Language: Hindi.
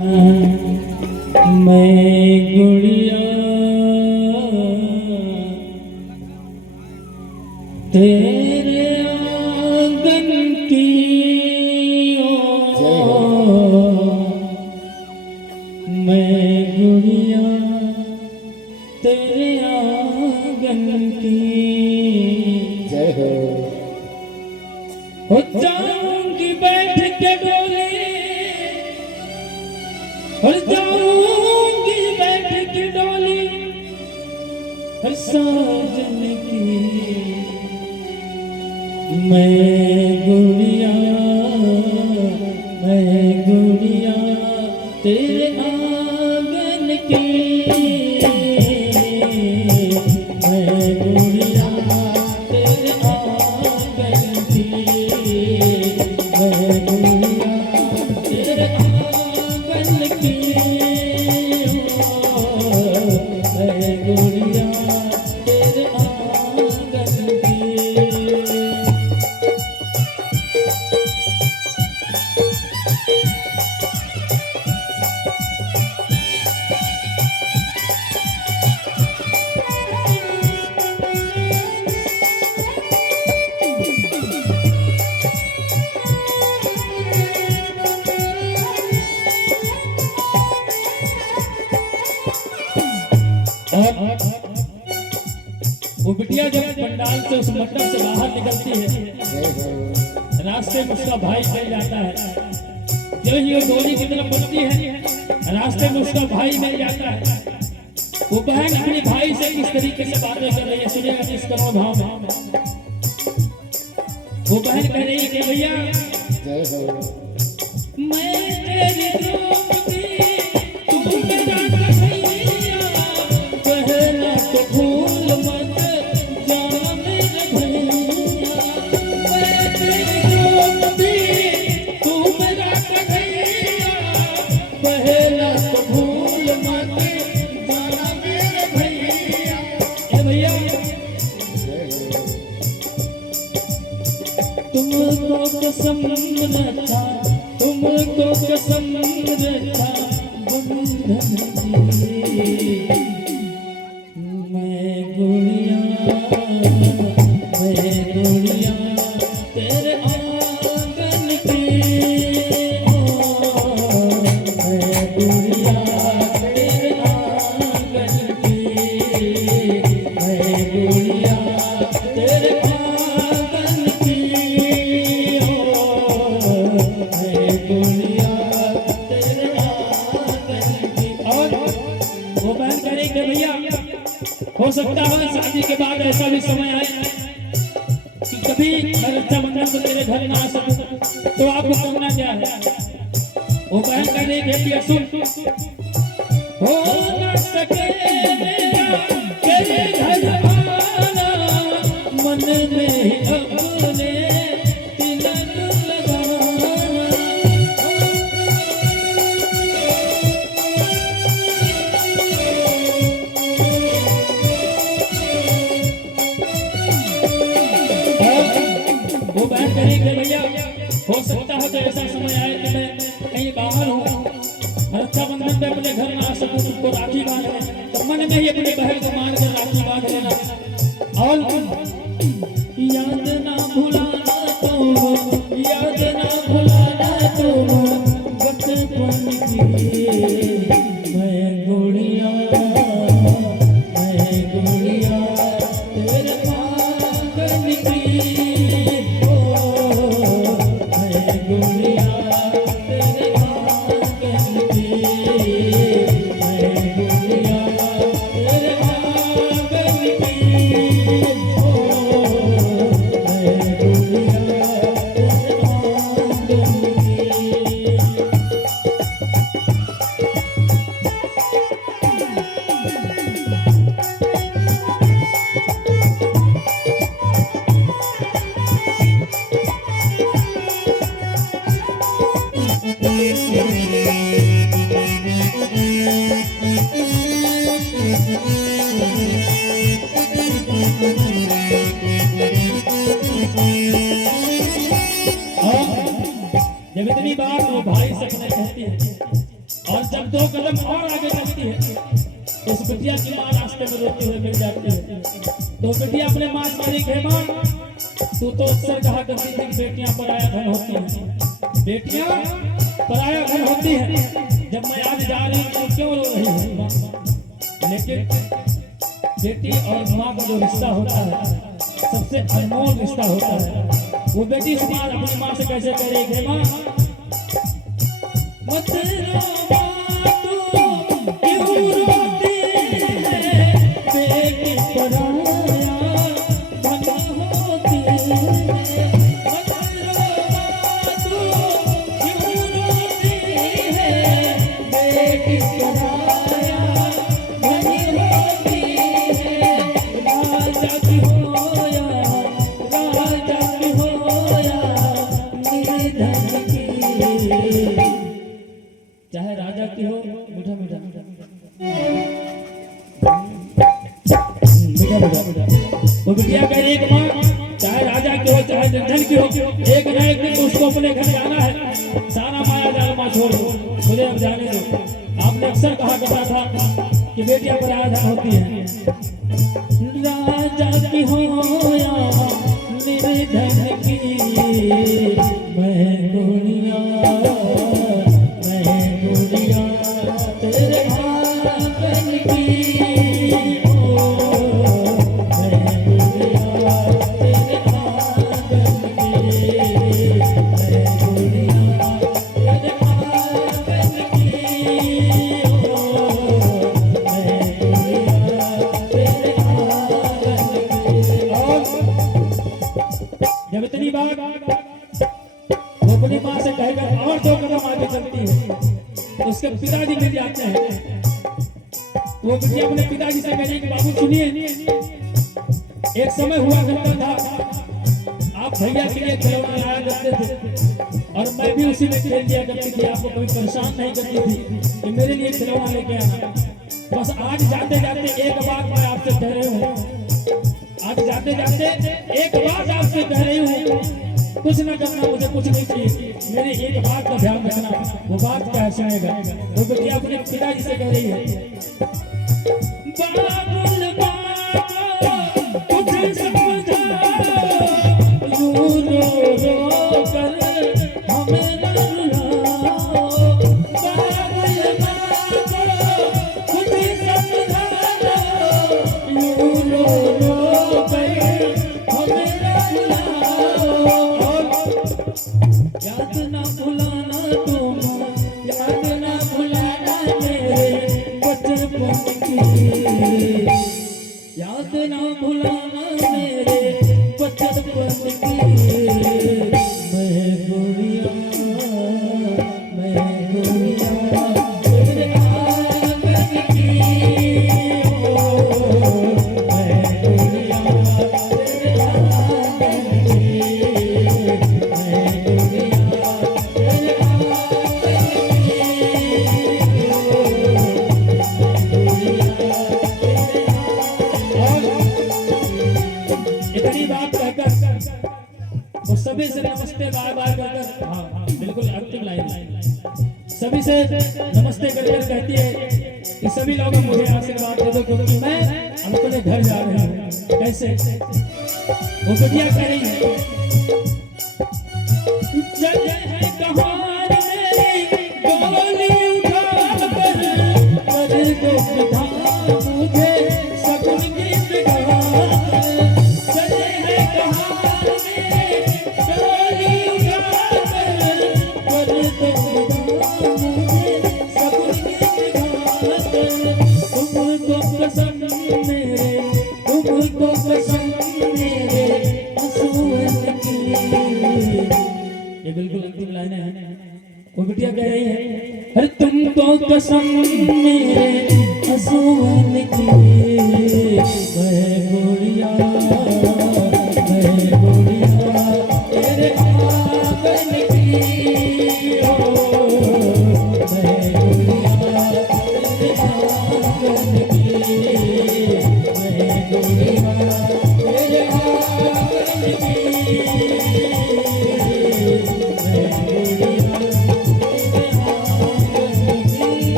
मैं गुड़िया तेरे आंगन की मैं गुड़िया तेरे आंगन की जय हो जाऊंगी बैठ के डोले और जाऊंगी बैठ के डोली हर साजन की मैं गुड़िया तेरे आंगन की मैं गुड़िया तेरे आंगन की मैं गुड़िया तेरे आंगन की मैं गुड़िया तेरे आंगन की। वो बिटिया जब पंडाल से उस मंडप से बाहर निकलती है, रास्ते में उसका भाई मिल जाता है। जब ही वो डोली की तरफ बढ़ती है, रास्ते में उसका भाई मिल जाता है। वो बहन अपने भाई से किस तरीके से बातें कर रही है, सुनिएगा इस करुण भाव में। वो बहन कह रही है कि भैया मैं तेरी द्रौपदी, तू मेरा कन्हैया, कहना तो भूल मत जाना मेरे भैया। मैं तेरी द्रौपदी, तू मेरा कन्हैया, कहना तो भूल मत जाना मेरे भैया। ए भैया तुमको कसम रखा, तुमको कसम रखा बंधन की। मैं गुड़िया तेरे आंगन की। मैं गुड़िया तेरे आंगन की। मैं गुड़िया तेरे आंगन की। मैं गुड़िया तेरे आंगन की। और वो बहन करेंगे भैया, हो सकता है शादी के बाद ऐसा भी समय आए कि कभी मैं रक्षाबंधन को तेरे घर ना आ सकूं, तो आपको करना क्या है? वो बहन करेंगे कि सुन, हो न सके मेरा तेरे घर आना, मन में ही अपने तिलक लगाना। वो बहन करेंगे भैया, हो सकता है कि ऐसा समय आए कि मैं कहीं बाहर हूँ, रक्षाबंधन पे अपने घर ना आ सकूं, तुमको राखी बांध है, तो मन में ही अपनी बहन को मान कर राखी बांध लेना। और याद ना भुलाना तुम, याद ना भुलाना तुम बचपन की। मैं गुड़िया तेरे आंगन की। मैं गुड़िया तेरे आंगन की। मैं गुड़िया तेरे आंगन की। मैं गुड़िया तेरे आंगन की। जब इतनी बात वो भाई से अपने कहती है और जब 2 कदम और आगे चलती है तो उस बिटिया की माँ रास्ते में रोते हुए मिल जाती है। तो बिटिया अपने माँ से कही, हे माँ, तू तो अक्सर कहा करती थी कि बेटियां पराया धन होती हैं, बेटियां पराया धन होती हैं, जब मैं आज जा रही हूँ तो क्यों रो रही है माँ? लेकिन बेटी और माँ का जो रिश्ता होता है सबसे अनमोल रिश्ता होता है। वो बेटी से अपनी माँ से कैसे कह रही है, माँ मत रो माँ, तू क्यों रोती है, बेटी पराया धन होती है। मत रो माँ, तू क्यों रोती है, बेटी पराया धन होती है। राजा की होया, राजा की होया, निर्धन की, चाहे राजा की हो, मीठा मीठा मीठा मीठा, वो बिटिया कह रही है माँ, चाहे राजा की हो चाहे निर्धन की हो, एक न एक दिन उसको अपने घर जाना है, सारा माया जाल माँ छोड़ दो, मुझे अब जाने दो। आपने अक्सर कहा करता था कि बेटियां पराया धन होती हैं। राजा की हो या निर्धन की, मैं दुनिया तेरे आंगन की, ओ मैं दुनिया तेरे आंगन की, मैं दुनिया तेरे आंगन की, ओ मैं दुनिया तेरे आंगन की। जब इतनी बात वो अपनी माँ से कहकर और 2 कदम आगे चलती है तो उसके पिताजी मिल जाते हैं। वो बिटिया अपने पिताजी से कह रही कि बाबू सुनिए, एक समय हुआ करता था आप भैया के लिए खिलौना लाया करते थे और मैं भी उसी में खेल लिया करती थी, आपको कभी परेशान नहीं करती थी कि मेरे लिए खिलौना लेके आना। बस आज जाते जाते एक बात मैं आपसे कह रही हूँ, आज जाते जाते एक बात आपसे कह रही हूँ, कुछ न करना, मुझे कुछ नहीं चाहिए, मेरी एक बात का ध्यान रखना। वो बात क्या है सुनेगा। वो बेटिया अपने पिताजी से कह रही है, बाबुल बाबा कुछ समझा, यूं रो रो कर हमें न रुलाओ। बाबुल बाबा कुछ समझा, यूं रो रो कर हमें न रुलाओ। याद ना भुलाना तुम, याद ना भुलाना मेरे बचपन की, याद ना भुलाना मेरे बचपन की। मैं गुड़िया, मैं गुड़िया तेरे आंगन की, ओ मैं गुड़िया तेरे आंगन की, मैं गुड़िया तेरे आंगन की। इतनी बात कहकर वो सभी से नमस्ते बाय बाय कहकर, हाँ बिल्कुल अंतिम लाइन, सभी से नमस्ते कर कहती है कि सभी लोग मुझे आशीर्वाद दे दो क्योंकि मैं अब अपने घर जा रही हूँ। कैसे? वो बिटिया कह रही है, जय है कहार मेरी डोली उठा कर दो पिता मुझे सगुन गीत गा। जय है कहार मेरी डोली उठा कर दो पिता मुझे सगुन गीत गा। तुमको कसम मेरे, तुमको कसम मेरे आंसुओं की। ये बिल्कुल अंतिम लाइन है। वो बिटिया कह रही है, अरे तुमको कसम मेरे आंसुओं की।